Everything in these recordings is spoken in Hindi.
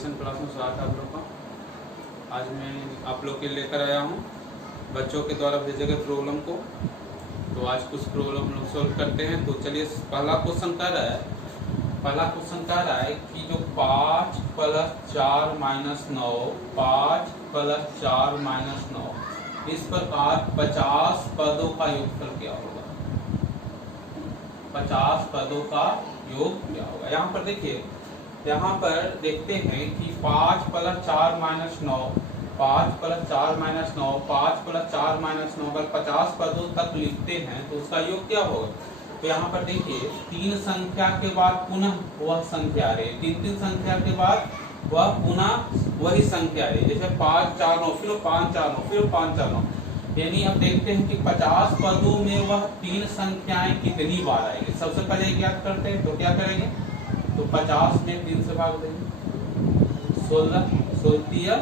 एजुकेशन क्लास में स्वागत है आप लोग का। आज मैं आप लोग के लेकर आया हूँ बच्चों के द्वारा भेजे गए प्रॉब्लम को। तो आज कुछ प्रॉब्लम हम लोग सोल्व करते हैं। तो चलिए, पहला क्वेश्चन कह रहा है कि जो 5 + 4 - 9 5 + 4 - 9 इस प्रकार 50 पदों का योगफल क्या होगा। 50 पदों का योग क्या होगा। यहाँ पर देखिए, यहाँ पर देखते हैं कि 5 + 4 - 9 5 + 4 - 9 5 + 4 - 9 अगर 50 पदों तक लिखते हैं तो उसका योग क्या होगा। तो यहाँ पर देखिए, 3 संख्या के बाद पुनः वह संख्या आ रही है, 3 संख्या के बाद वह पुनः वही संख्या आ रही है। जैसे 5 4 9 फिर 5 4 9 फिर 5 4 9, यानी अब देखते हैं कि 50 पदों में वह 3 संख्याएं कितनी बार आएगी। सबसे पहले ज्ञात करते हैं। तो क्या करेंगे, तो 50 में 3 से भाग देंगे, 16 16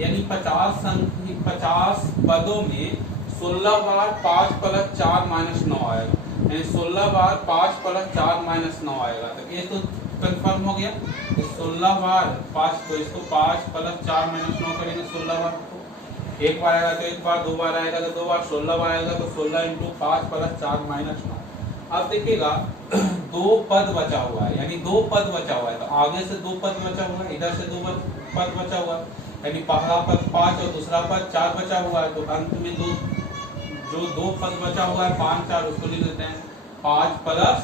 यानी 50 पदों में 16 बार 5 + 4 - 9 आएगा, यानी 16 बार 5 + 4 - 9 आएगा। तो ये तो कंफर्म हो गया। तो 16 बार 5, तो इसको 5 + 4 - 9 करेंगे 16 बार। एक बार आएगा तो एक बार, 2 बार आएगा तो 2 बार, 16 बार आएगा तो 16 × 5 + 4 - 9। अब देखिएगा 2 पद बचा हुआ है, यानी 2 पद बचा हुआ है। तो आगे से 2 पद बचा हुआ है, इधर से 2 पद बचा हुआ है, यानी पहला पद 5 और दूसरा पद 4 बचा हुआ है। तो अंत में जो 2 पद बचा हुआ है 5 4, उसको लिख लेते हैं 5 + 4।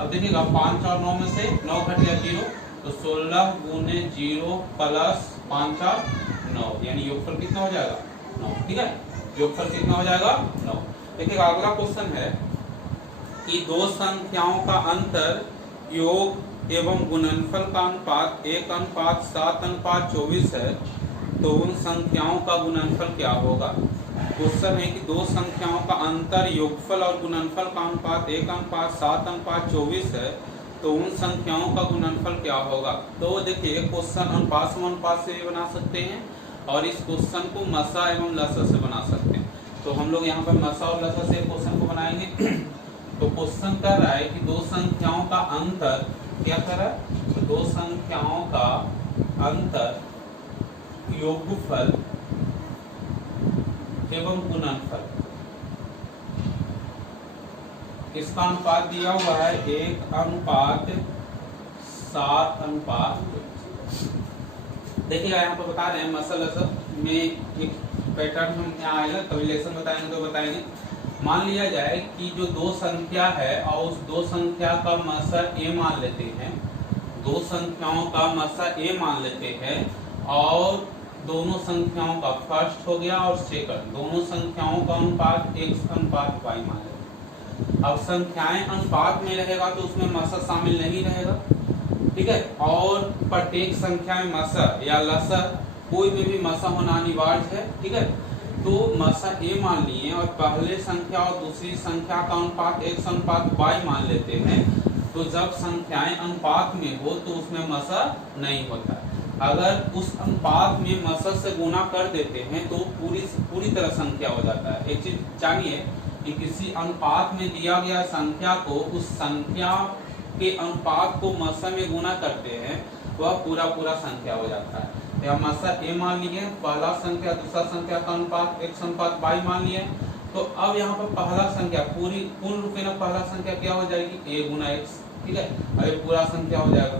अब देखिएगा 5 और 9 में से 9 घट गया 0, तो 16 × 0 + 5 4 9, यानी योगफल कितना हो जाएगा 9। ठीक है, योगफल कितना हो जाएगा 9। देखिएगा अगला क्वेश्चन है कि दो संख्याओं का अंतर योग एवं गुणनफल का अनुपात 1:7:24 है, तो उन संख्याओं का गुणनफल क्या होगा। क्वेश्चन है कि दो संख्याओं का अंतर योगफल और गुणनफल का अनुपात 1:7:24 है, तो उन संख्याओं का गुणनफल क्या होगा। तो देखिए, क्वेश्चन अनुपात समानुपात से भी बना सकते हैं और इस क्वेश्चन को मसा एवं लसा से बना सकते हैं। तो हम लोग यहाँ पर मसा और लसा से क्वेश्चन को बनाएंगे। तो क्वेश्चन कह रहा है कि दो संख्याओं का अंतर क्या कर रहा है, तो दो संख्याओं का अंतर योगफल एवं गुणनफल, इसका अनुपात दिया हुआ है 1:7:। देखिएगा यहाँ पर बता रहे हैं मसल में एक पैटर्न हम यहाँ आएगा, कभी लेसन बताएंगे तो बताएंगे। मान लिया जाए कि जो 2 संख्या है और उस 2 संख्या का मसा a मान लेते हैं, 2 संख्याओं का मसा a मान लेते हैं और दोनों संख्याओं का फर्स्ट हो गया और सेकंड, दोनों संख्याओं का अनुपात x:y मान लेते हैं। अब संख्याएं अनुपात में रहेगा तो उसमें मसा शामिल नहीं रहेगा। ठीक है, और प्रत्येक संख्या में मसा या लसा कोई में भी मसा होना अनिवार्य है। ठीक है, तो मसा a मान लिए और पहले संख्या और दूसरी संख्या का अनुपात x:y मान लेते हैं। तो जब संख्याएं अनुपात में हो तो उसमें मसा नहीं होता। अगर उस अनुपात में मसा से गुणा कर देते हैं तो पूरी तरह संख्या हो जाता है। एक चीज जानिए कि किसी अनुपात में दिया गया संख्या को उस संख्या के अनुपात को मसा में गुणा करते हैं, वह पूरा संख्या हो जाता है। तो मसा a मान लिए, पहला संख्या दूसरा संख्या का अनुपात x:y मान लिए। तो अब यहाँ पर पहला संख्या पूर्ण रूप में पहला संख्या क्या हो जाएगी, a × x। ठीक है, अब ये पूरा संख्या हो जाएगा।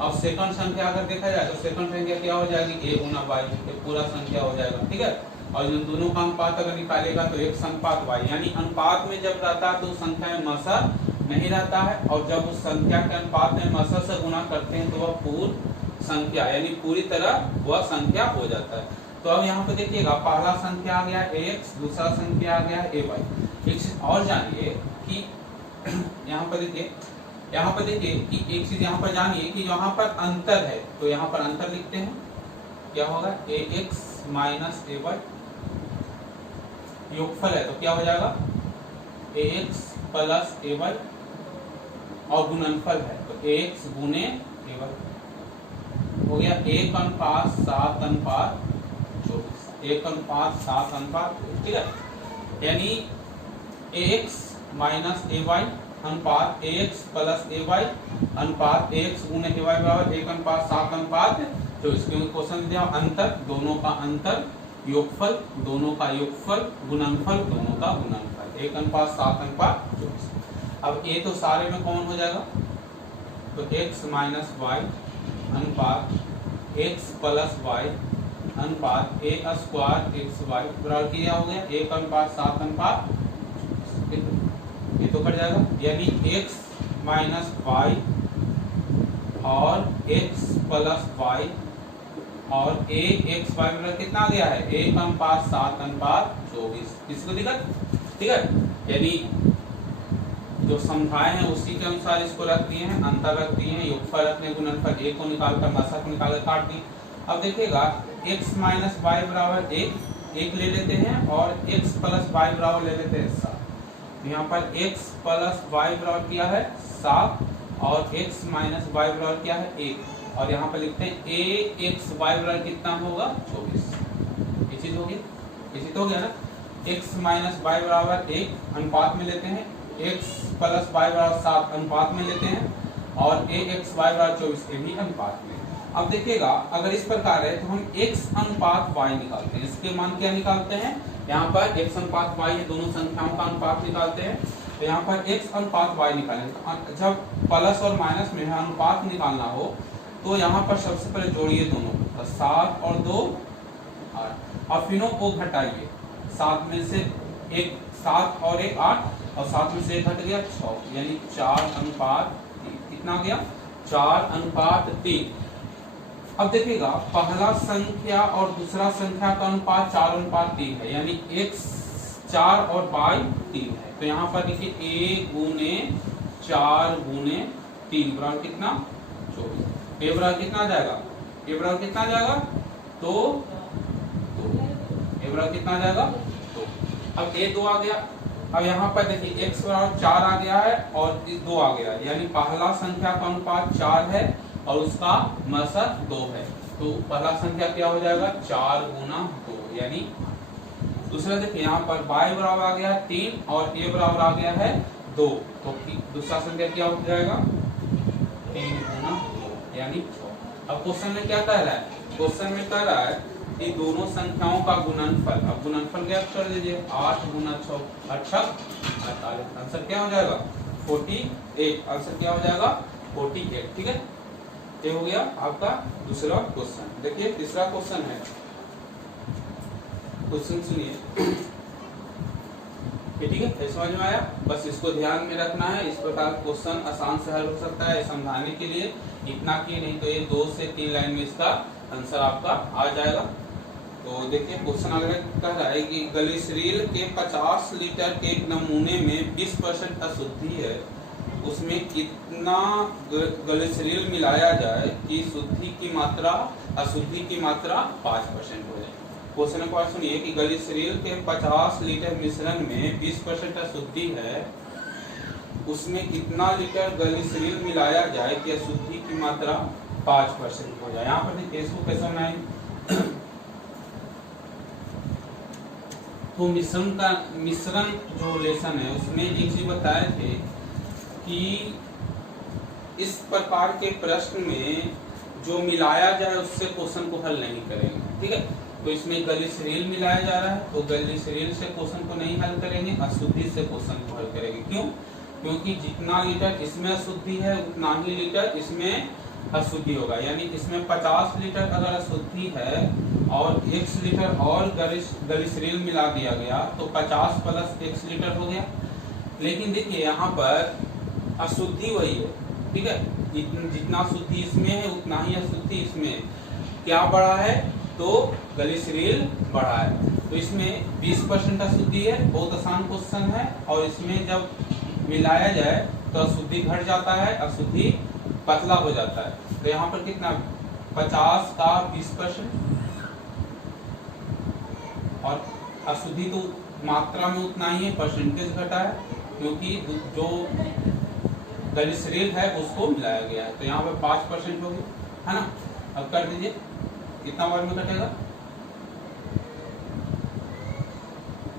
अब सेकंड संख्या अगर देखा जाए तो सेकंड संख्या क्या हो जाएगी, a × y, ये पूरा संख्या हो जाएगा। ठीक है, और इन दोनों का अनुपात अगर निकालेगा तो x:y, यानी अनुपात में जब रहता है तो संख्या में मसा नहीं रहता है, और जब उस संख्या के अनुपात में मसा से गुणा करते हैं तो वह पूर्ण संख्या यानी पूरी तरह वह संख्या हो जाता है। तो अब यहाँ पे देखिएगा, पहला संख्या आ गया x, दूसरा संख्या आ गया ay। एक चीज और जानिए कि यहाँ पर देखिए कि एक चीज यहाँ पर जानिए कि यहाँ पर अंतर है, तो यहाँ पर अंतर लिखते हैं, क्या होगा ax - ay। योगफल है तो क्या हो जाएगा ax + ay, और गुणनफल है तो ax × ay हो गया 1:7:24, 1:7:24। ठीक है, यानी ax - ay अनुपात ax प्लस ay अनुपात ax गुने ay बराबर 1:7 24। क्योंकि क्वेश्चन दिया अंतर, दोनों का अंतर, योगफल, दोनों का योगफल, गुणनफल, दोनों का गुणनफल 1:7:24। अब a तो सारे में कॉमन हो जाएगा, तो x माइनस वाई अनुपात x प्लस वाई अनुपात a स्क्वायर एक्स वाई बराबर किया हो गया 1:7 ये तो कट जाएगा, यानी x माइनस वाई और x प्लस वाई और a x वाई बराबर कितना आ गया है 1:7:24। किसी को दिक्कत? ठीक है, यानी जो समझाए हैं उसी के अनुसार इसको रख दिए हैं, अंतर रख दिए हैं, योगफल रख दिए, गुणनफल एक को निकालकर मासा को निकालकर काट दिए। अब देखिएगा x माइनस वाई बराबर एक ले लेते हैं और x प्लस वाई बराबर ले लेते हैं 7। यहाँ पर x प्लस वाई बराबर किया है 7 और x माइनस वाई बराबर किया है 1 और यहाँ पर लिखते हैं a x y बराबर कितना होगा 24। ये चीज होगी, ये चीज हो गया ना। x माइनस वाई बराबर 1 अनुपात में लेते हैं, x प्लस वाई बराबर 7 अनुपात में लेते हैं और a x y बराबर 24 ये भी अनुपात में। अब देखिएगा अगर इस प्रकार है तो हम x अनुपात y निकालते हैं। इसके मान क्या निकालते हैं, यहाँ पर x अनुपात y है, दोनों संख्याओं का अनुपात निकालते हैं। तो यहाँ पर x अनुपात y निकालेंगे। जब प्लस और माइनस में अनुपात निकालना हो तो यहाँ पर सबसे पहले जोड़िए दोनों, तो 7 और 2 8 और फिर को घटाइए, 7 में से 1 7 और 1 8 और 7 में से 1 घट गया 6, यानी 4:3। कितना गया 4:3। अब देखिएगा पहला संख्या और दूसरा संख्या का अनुपात 4:3 है, यानी x 4 और y 3 है। तो यहाँ पर देखिए a गुने 4 गुने 3 बराबर कितना 24। a बराबर कितना आ जाएगा, a बराबर कितना आ जाएगा तो a बराबर कितना आ जाएगा तो। अब a 2 आ गया। अब यहाँ पर देखिए x बराबर 4 आ गया है और 2 आ गया है, यानी पहला संख्या का अनुपात 4 है और उसका मसर 2 है। तो पहला संख्या क्या हो जाएगा 4 गुना 2, यानी दूसरा देखिए यहाँ पर y बराबर आ गया है 3 और a बराबर आ गया है 2, तो दूसरा संख्या क्या हो जाएगा 3 गुना 2 यानी 6। अब क्वेश्चन में क्या कह रहा है, क्वेश्चन में कह रहा है कि दोनों संख्याओं का गुणनफल। अब गुणनफल क्या कर लीजिए 8 गुना 6 48, आंसर क्या हो जाएगा 48। आंसर क्या हो जाएगा 48। ठीक है, ये हो गया आपका दूसरा क्वेश्चन। देखिए तीसरा क्वेश्चन है, क्वेश्चन सुनिए। ठीक है, समझ में आया? बस इसको ध्यान में रखना है। इस प्रकार क्वेश्चन आसान से हल हो सकता है समझाने के लिए, इतना की नहीं तो ये 2 से 3 लाइन में इसका आंसर आपका आ जाएगा। तो देखिए क्वेश्चन अगर कह रहा है कि ग्लिसरीन के 50 लीटर के एक नमूने में 20% अशुद्धि है, उसमें कितना ग्लिसरीन मिलाया जाए कि शुद्धि की मात्रा अशुद्धि की मात्रा 5% हो जाए। क्वेश्चन को सुनिए कि ग्लिसरीन के 50 लीटर मिश्रण में 20% अशुद्धि है, उसमें कितना लीटर ग्लिसरीन मिलाया जाए कि अशुद्धि की मात्रा 5% हो जाए। यहाँ पर देखिए इसको कैसे बनाएंगे। तो मिश्रण जो लेसन है उसमें एक चीज बताए थे कि इस प्रकार के प्रश्न में जो मिलाया जाए उससे क्वेश्चन को हल नहीं करेंगे। ठीक है, तो इसमें ग्लिसरीन मिलाया जा रहा है तो ग्लिसरीन से क्वेश्चन को नहीं हल करेंगे, अशुद्धि से क्वेश्चन को हल करेंगे। क्यों? क्योंकि जितना लीटर इसमें अशुद्धि है उतना ही लीटर इसमें अशुद्धि होगा। यानी इसमें 50 लीटर अगर अशुद्धि है और x लीटर और ग्लिसरीन मिला दिया गया तो 50 प्लस x लीटर हो गया। लेकिन देखिए यहाँ पर अशुद्धि वही है। ठीक है, जितना शुद्धि इसमें है उतना ही अशुद्धि इसमें। क्या बढ़ा है तो ग्लिसरीन बढ़ा है, तो इसमें 20% अशुद्धि है। बहुत आसान क्वेश्चन है और इसमें जब मिलाया जाए तो अशुद्धि घट जाता है, अशुद्धि पतला हो जाता है। तो यहाँ पर कितना 50 का 20% और अशुद्धि तो मात्रा में उतना ही है, परसेंटेज घटा है क्योंकि जो ग्लिसरीन है उसको मिलाया गया है। तो यहाँ पर 5% होगी, है ना। अब कर दीजिए कितना बार में कटेगा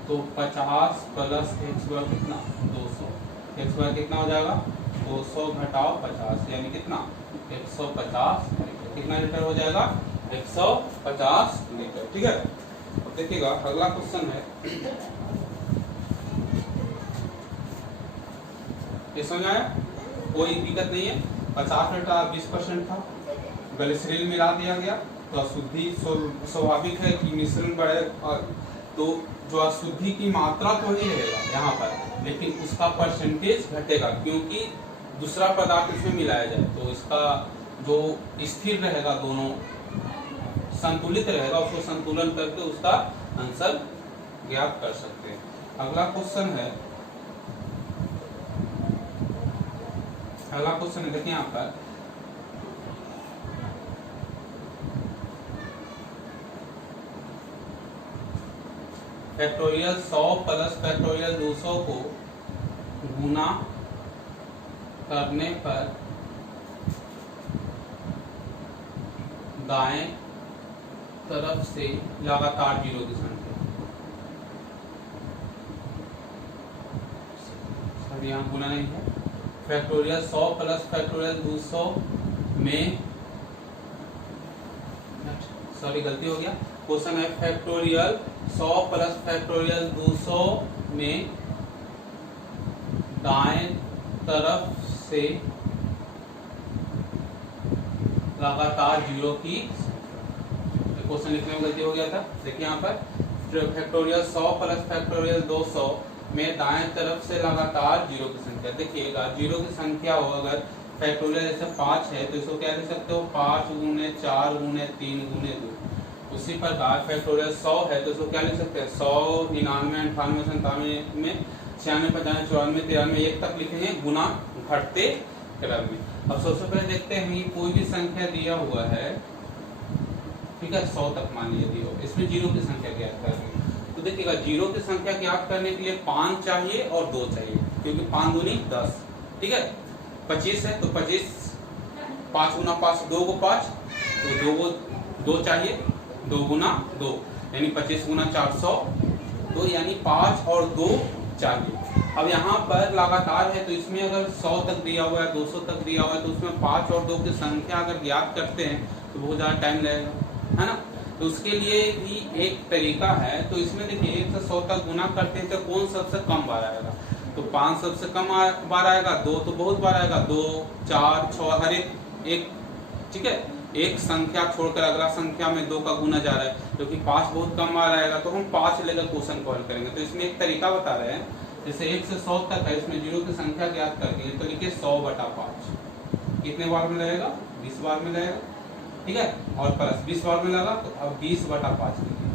तो 50 प्लस x बराबर कितना 200 एक्स स्क्वायर कितना हो जाएगा 200 घटाओ 50 यानी कितना 150 लीटर। कितना लीटर हो जाएगा 150 लीटर। ठीक है, अब देखिएगा अगला क्वेश्चन है, ये समझ आया, कोई दिक्कत नहीं है। 50 लीटर 20% था, ग्लिसरीन मिला दिया गया तो अशुद्धि स्वाभाविक है कि मिश्रण बढ़े, तो जो अशुद्धि की मात्रा तो ही रहेगा यहाँ पर, लेकिन उसका परसेंटेज घटेगा क्योंकि दूसरा पदार्थ इसमें मिलाया जाए, तो इसका जो स्थिर रहेगा दोनों संतुलित रहेगा, उसको संतुलन करके उसका आंसर ज्ञात कर सकते हैं। अगला क्वेश्चन है, देखिए यहाँ पर फैक्टोरियल 100 प्लस फैक्टोरियल 200 को गुना करने पर दाएं तरफ से लगातार जीरो की संख्या, सर यहाँ गुना नहीं है, फैक्टोरियल 100 प्लस फैक्टोरियल 200 में, सॉरी गलती हो गया, क्वेश्चन है फैक्टोरियल 100 प्लस फैक्टोरियल 200 में दाएं तरफ से लगातार जीरो की, क्वेश्चन लिखने में गलती हो गया था। देखिए यहाँ पर फैक्टोरियल 100 प्लस फैक्टोरियल 200 में दाएं तरफ से लगातार जीरो की संख्या। देखिएगा जीरो की संख्या हो, अगर फैक्टोरियल जैसे 5 है तो इसको क्या लिख सकते हो 5 गुने 4 गुने 3 गुने 2। उसी प्रकार फैक्टोरियल 100 है तो इसको क्या लिख सकते हैं 100 99 98 97 में 96 95 94 93 1 तक लिखे हैं गुना घटते क्रम में। अब सबसे पहले देखते हैं कि कोई भी संख्या दिया हुआ है, ठीक है 100 तक मान लिया दिया हो, इसमें जीरो की संख्या ज्ञात करनी है। तो देखिएगा जीरो की संख्या ज्ञात करने के लिए 5 चाहिए और 2 चाहिए, क्योंकि 5 दूनी 10, ठीक है 25 है तो 25 5 गुना 5 2 को 5 तो 2 चाहिए, 2 गुना 2 यानी 25 गुना 400, तो यानी 5 और 2 चाहिए। अब यहाँ पर लगातार है तो इसमें अगर 100 तक दिया हुआ है 200 तक दिया हुआ है तो उसमें 5 और 2 की संख्या अगर ज्ञात करते हैं तो बहुत ज़्यादा टाइम लगेगा, है ना। तो उसके लिए भी एक तरीका है, तो इसमें देखिए 1 से 100 तक गुना करते हैं तो कौन सबसे कम बार आएगा, तो 5 सबसे कम बार आएगा, 2 तो बहुत बार आएगा, 2 4 6 हर एक, ठीक है एक संख्या छोड़कर अगला संख्या में 2 का गुना जा रहा है, क्योंकि 5 बहुत कम बार आएगा तो हम 5 लेकर क्वेश्चन को हल करेंगे। तो इसमें एक तरीका बता रहे हैं, जैसे 1 से 100 तक है, इसमें जीरो की संख्या ज्ञात करके तो लिखिए 100/5, कितने बार में लगेगा 20 बार में लगेगा, ठीक है और प्लस 20 बार में लगा तो अब 20/5 लिखिए,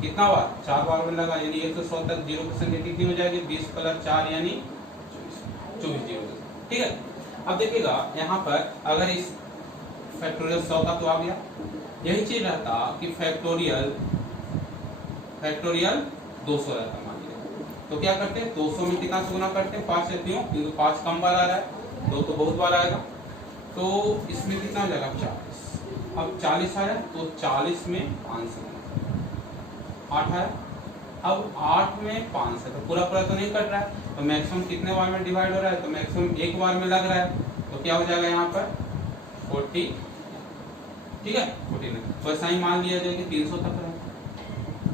कितना बार 4 बार में लगा, यानी 1 से 100 तक जीरो की संख्या कितनी हो जाएगी 20 + 4 यानी 24 जीरो, ठीक है। अब देखिएगा यहाँ पर अगर इस फैक्टोरियल 100 का तो आ गया, यही चीज रहता कि फैक्टोरियल 200 रहता मान लिया, तो क्या करते हैं 200 में कितना से गुना करते हैं 5 से, क्यों क्योंकि 5 कम बार आ रहा है, 2 तो बहुत बार आएगा, तो इसमें कितना हो जाएगा 40। अब 40 आया तो 40 में 5 से 8 आया, अब 8 में 5 से तो पूरा पूरा तो नहीं कट रहा है, तो मैक्सिमम कितने बार में डिवाइड हो रहा है, तो मैक्सिमम एक बार में लग रहा है, तो क्या हो जाएगा यहाँ पर 40, ठीक है 49। तो ऐसा ही मान लिया जाए कि 300 तक है,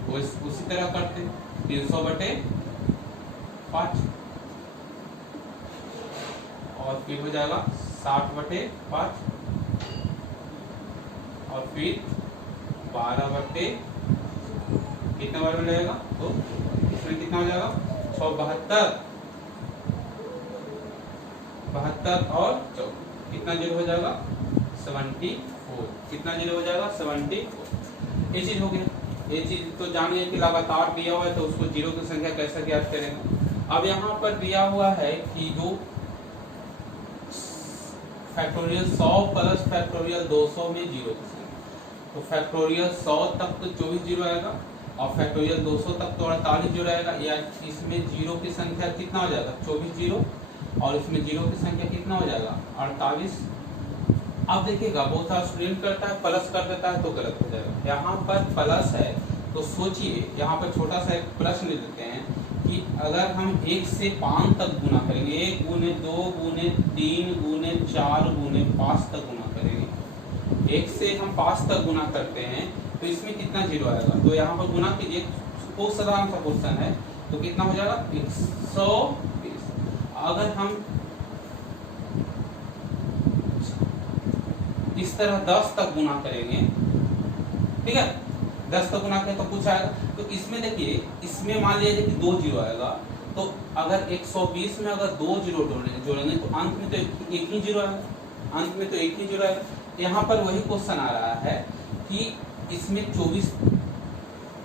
तो उसी तरह करते 300/5 और फिर हो जाएगा 60/5 और फिर 12 कितने बार में लगेगा, तो इसमें कितना हो जाएगा 72 और 4 कितना जीरो हो जाएगा 74, कितना जीरो हो जाएगा 74। ये चीज हो गया, ये चीज तो जानिए कि लगातार दिया हुआ है तो उसको जीरो की संख्या कैसे ज्ञात करेंगे। अब यहाँ पर दिया हुआ है कि जो फैक्टोरियल 100 प्लस फैक्टोरियल 200 में जीरो की संख्या, तो फैक्टोरियल 100 तक तो 24 जीरो आएगा और फैक्टोरियल 200 तक तो 48 जीरो आएगा, या इसमें जीरो की संख्या कितना हो जाएगा 24 जीरो और इसमें जीरो की संख्या कितना हो जाएगा 48। अब देखिएगा बहुत सारा स्टूडेंट करता है प्लस कर देता है तो गलत हो जाएगा, यहाँ पर प्लस है तो सोचिए यहाँ पर छोटा सा एक प्रश्न लेते हैं कि अगर हम 1 से 5 तक गुना करेंगे, 1 गुने 2 गुने 3 गुने 4 गुने 5 तक गुना करेंगे, 1 से हम 5 तक गुना करते हैं तो इसमें कितना जीरो आएगा, तो यहाँ पर गुना कीजिए, बहुत साधारण सा क्वेश्चन है, तो कितना हो जाएगा 120। अगर हम इस तरह 10 तक गुना करेंगे, ठीक है, 10 तक गुना करें तो कुछ आएगा, तो इसमें देखिए, इसमें मान लीजिए कि 2 जीरो आएगा, तो अगर 120 में अगर 2 जीरो जोड़ेंगे तो अंत में तो एक ही जीरो आएगा, अंत में तो एक ही जीरो आएगा। यहाँ पर वही क्वेश्चन आ रहा है कि इसमें 24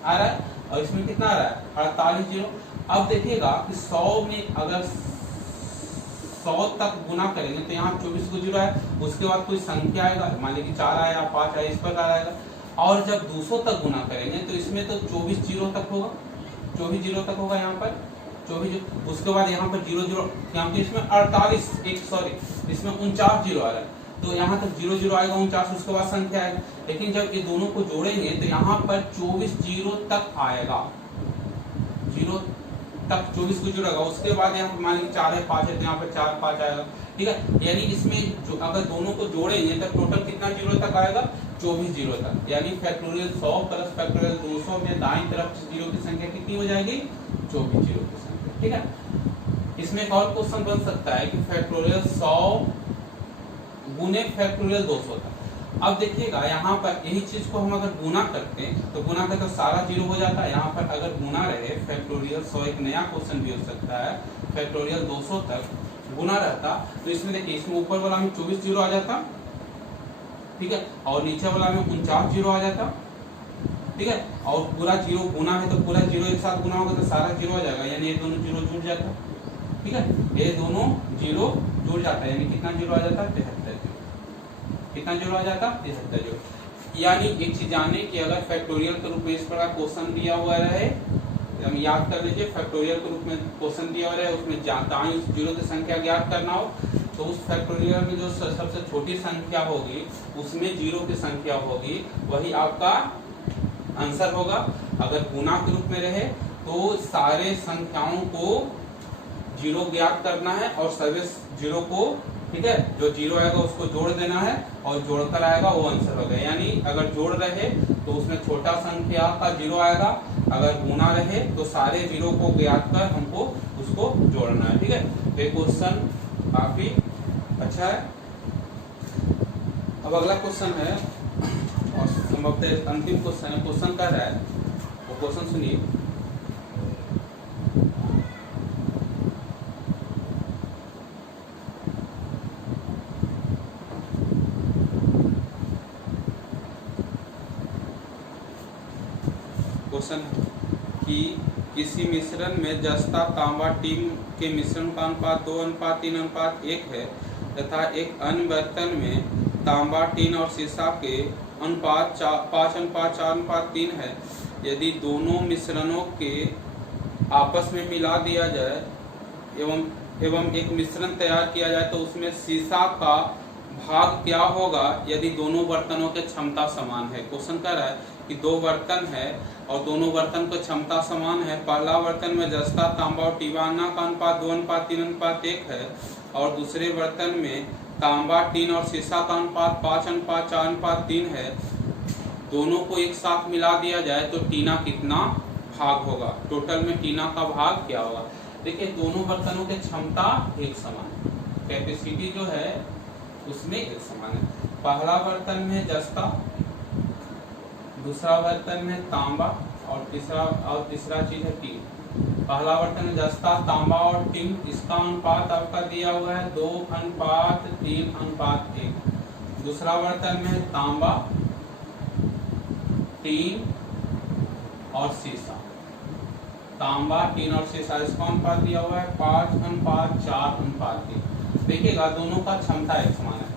आ रहा है और इसमें कितना आ रहा है 48 जीरो। अब देखिएगा कि 100 में अगर 100 तक गुना करेंगे तो यहाँ 24 को जीरो है, उसके बाद कोई संख्या आएगा, मान लीजिए 4 आया 5 आया, इस प्रकार आएगा। और जब 200 तक गुना करेंगे तो इसमें तो 24 जीरो तक होगा, 24 जीरो तक होगा यहाँ पर 24, उसके बाद यहाँ पर जीरो जीरो, यहाँ पर इसमें 48 इसमें 49 जीरो आ रहा है, तो यहाँ तक जीरो जीरो आएगा 49, उसके बाद संख्या आएगा। लेकिन जब ये दोनों को जोड़ेंगे तो यहाँ पर 24 जीरो तक आएगा, जीरो तक 24 को जुड़ेगा, उसके बाद यहाँ मान लीजिए 4 है 5 है तो यहाँ पर 4 5 आएगा, ठीक है। यानी इसमें जो अगर दोनों को जोड़ेंगे तो टोटल कितना जीरो तक आएगा 24 जीरो तक, यानी फैक्टोरियल 100 प्लस फैक्टोरियल 200 में दाईं तरफ जीरो की संख्या कितनी हो जाएगी 24 जीरो की संख्या, ठीक है। इसमें एक और क्वेश्चन बन सकता है कि फैक्टोरियल 100 गुने फैक्टोरियल 200 तक। अब देखिएगा यहाँ पर यही चीज को हम अगर गुना करते हैं तो गुना करते तो सारा जीरो हो जाता है, यहाँ पर अगर गुना रहे फैक्टोरियल 100, एक नया क्वेश्चन भी हो सकता है, फैक्टोरियल 200 तक गुना रहता तो इसमें देखिए, इसमें ऊपर वाला में 24 जीरो आ जाता, ठीक है, और नीचे वाला में 49 जीरो आ जाता, ठीक है, और पूरा जीरो गुना है तो पूरा जीरो एक साथ गुना होगा तो सारा जीरो आ जाएगा, यानी ये दोनों जीरो जुड़ जाता, ठीक है, ये दोनों जीरो जुड़ जाता है, यानी कितना जीरो आ जाता 73 जीरो, कितना जीरो आ जाता 73 जीरो। यानी एक चीज जाने कि अगर फैक्टोरियल के रूप में इस प्रकार क्वेश्चन दिया हुआ रहे, हम याद कर लीजिए, फैक्टोरियल के रूप में क्वेश्चन दिया हुआ रहे, उसमें दाईं उस जीरो की संख्या ज्ञात करना हो तो उस फैक्टोरियल में जो सबसे छोटी संख्या होगी उसमें जीरो की संख्या होगी, वही आपका आंसर होगा। अगर गुना के रूप में रहे तो सारे संख्याओं को जीरो ज्ञात करना है और सभी जीरो को, ठीक है, जो जीरो आएगा उसको जोड़ देना है और जोड़कर आएगा वो आंसर होगा। यानी अगर जोड़ रहे तो उसमें छोटा संख्या का जीरो आएगा, अगर गुना रहे तो सारे जीरो को ज्ञात कर हमको उसको जोड़ना है, ठीक है। तो ये क्वेश्चन काफी अच्छा है। अब अगला क्वेश्चन है और संभवतः अंतिम क्वेश्चन है, क्वेश्चन कह रहा है, वो क्वेश्चन सुनिए। क्वेश्चन कि किसी मिश्रण में जस्ता तांबा टीम के मिश्रण का अनुपात 2:3:1 है तथा एक अन्य बर्तन में तांबा टीन और सीसा के अनुपात 5:4:3 है। यदि दोनों मिश्रणों के आपस में मिला दिया जाए एवं एक मिश्रण तैयार किया जाए तो उसमें सीसा का भाग क्या होगा यदि दोनों बर्तनों की क्षमता समान है। क्वेश्चन कह रहा है कि दो बर्तन है और दोनों बर्तन की क्षमता समान है। पहला बर्तन में जस्ता तांबा और टीवाना का अनुपात 2:3:1 है और दूसरे बर्तन में तांबा टीन और सीसा का अनुपात 5:4:3 है। दोनों को एक साथ मिला दिया जाए तो टीना कितना भाग होगा, टोटल में टीना का भाग क्या होगा। देखिए दोनों बर्तनों की क्षमता एक समान है, कैपेसिटी जो है उसमें एक समान है। पहला बर्तन में जस्ता, दूसरा बर्तन में तांबा और तीसरा चीज है टीन। पहला बर्तन में जस्ता, तांबा और टीन, इसका अनुपात आपका दिया हुआ है 2:3:1। दूसरा बर्तन में तांबा, टीन और सीसा, तांबा टीन और सीसा, इसका अनुपात दिया हुआ है 5:4:3। देखिएगा दोनों का क्षमता एक समान है।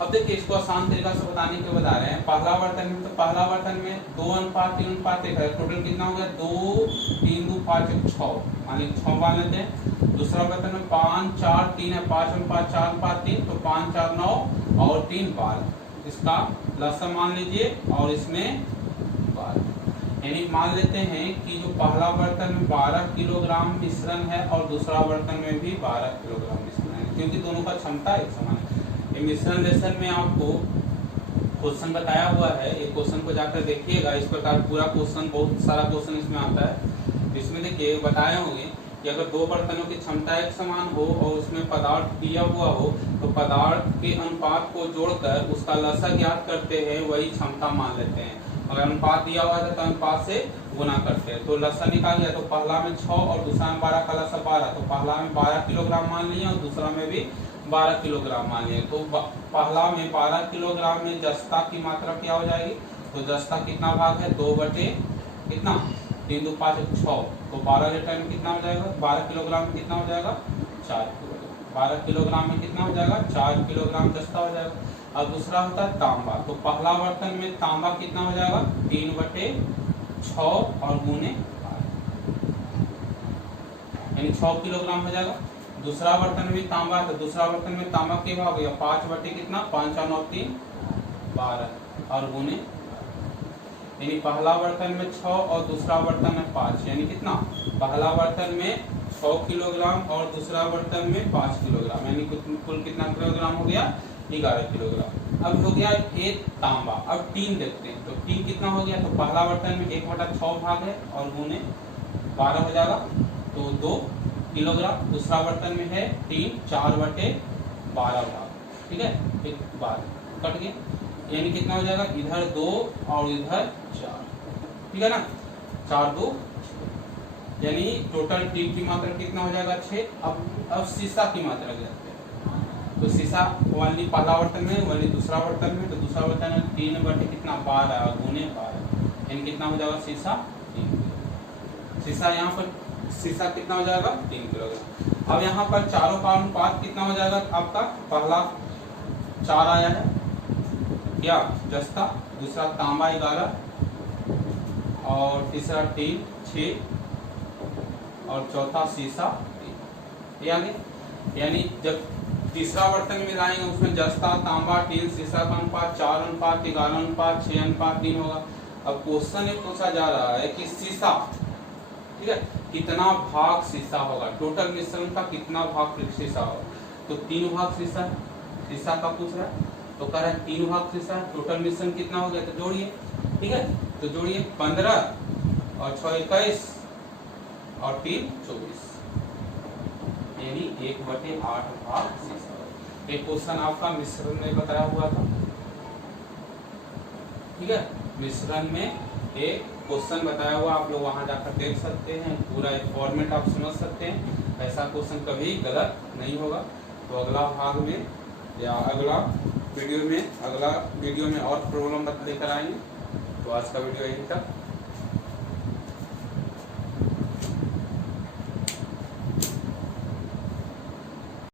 अब देखिए इसको आसान तरीका से बताने के बता रहे हैं। पहला बर्तन में, तो पहला बर्तन में 2:3:1 है, टोटल कितना हो गया 2 3 2 5 6, मानी 6 मान लेते हैं। दूसरा बर्तन में 5 4 3 है, 5:4:3, तो 5 4 9 और 3 12, इसका लसम मान लीजिए और इसमें 12। यानी मान लेते हैं कि जो पहला बर्तन में 12 किलोग्राम मिश्रण है और दूसरा बर्तन में भी 12 किलोग्राम मिश्रण है, क्योंकि दोनों का क्षमता एक समान है। ये मिश्रण लेसन में आपको क्वेश्चन बताया हुआ है, एक क्वेश्चन को जाकर देखिएगा। इस प्रकार पूरा क्वेश्चन, बहुत सारा क्वेश्चन इसमें आता है। इसमें देखिए बताए होंगे कि अगर दो बर्तनों की क्षमता एक समान हो और उसमें पदार्थ दिया हुआ हो तो पदार्थ के अनुपात को जोड़कर उसका लसर ज्ञात करते हैं, वही क्षमता मान लेते हैं। अगर अनुपात दिया हुआ है तो अनुपात से गुना करते हैं। तो लसर निकाल लिया, तो पहला में 6 और दूसरा में 12 का लसर 12, तो पहला में 12 किलोग्राम मान लिया और दूसरा में भी 12 किलोग्राम मान लिया। तो पहला में 12 किलोग्राम में जस्ता की मात्रा क्या हो जाएगी, तो जस्ता कितना भाग है, 2 बटे कितना 3 2 5 6, तो 12 लीटर में कितना हो जाएगा, 12 किलोग्राम में कितना हो जाएगा 4 किलोग्राम। 12 किलोग्राम में कितना हो जाएगा 4 किलोग्राम जस्ता हो जाएगा। अब दूसरा होता है तांबा, तो पहला बर्तन में तांबा कितना हो जाएगा 3 बटे 6 और गुने 12, यानी 6 किलोग्राम हो जाएगा। दूसरा बर्तन में तांबा, तो दूसरा बर्तन में तांबा क्या हो गया 5 बटे कितना 5 और 9 3 12 और गुने, यानी पहला बर्तन में 6 और दूसरा बर्तन में 5, यानी कितना पहला बर्तन में 6 किलोग्राम और दूसरा बर्तन में 5 किलोग्राम, यानी कुल कितना किलोग्राम हो गया 11 किलोग्राम। अब हो गया एक तांबा। अब टीन देखते हैं, तो टीन कितना हो गया, तो पहला बर्तन में 1 बटा 6 भाग है और गुने 12 हो जाएगा, तो 2 किलोग्राम। दूसरा बर्तन में है टीन 4 बटे 12 भाग, ठीक है, एक बार कट गया, यानी कितना हो जाएगा इधर 2 और इधर 4, ठीक है ना, 4 2, यानी टोटल टीन की मात्रा कितना हो जाएगा 6। अब शीशा की मात्रा देखते हैं, तो शीशा वाली पहला बर्तन में वाली दूसरा बर्तन में, तो दूसरा बर्तन में 3 बटे कितना 12 और गुने 12, यानी कितना हो जाएगा शीशा 3 किलो। शीशा यहाँ पर शीशा कितना हो जाएगा 3 किलोग्राम। अब यहाँ पर चारों का अनुपात कितना हो जाएगा आपका, पहला 4 आया है क्या जस्ता, दूसरा तांबा 11 और तीसरा टीन 6 और चौथा शीशा 3, यानी जब तीसरा बर्तन में लाएंगे उसमें जस्ता तांबा टीन शीशा का अनुपात 4 अनुपात 11 अनुपात 6 अनुपात 3 होगा। अब क्वेश्चन में पूछा जा रहा है कि शीशा, ठीक है, कितना भाग शीशा होगा, टोटल मिश्रण का कितना भाग शीशा होगा, तो 3 भाग शीशा, शीशा का पूछ रहा है, तो कह रहा है 3 भाग शीशा, टोटल मिश्रण कितना हो गया, तो जोड़िए, ठीक है, तो जोड़िए 15 और 6 21 और 3 24, यानी 1 बटे 8 भाग शीशा। एक क्वेश्चन आपका मिश्रण में बताया हुआ था, ठीक है, मिश्रण में एक क्वेश्चन बताया हुआ, आप लोग वहां जाकर देख सकते हैं, पूरा एक फॉर्मेट आप समझ सकते हैं, ऐसा क्वेश्चन कभी गलत नहीं होगा। तो अगला भाग में या अगला वीडियो में और प्रॉब्लम लेकर आएंगे। तो आज का वीडियो यहीं तक।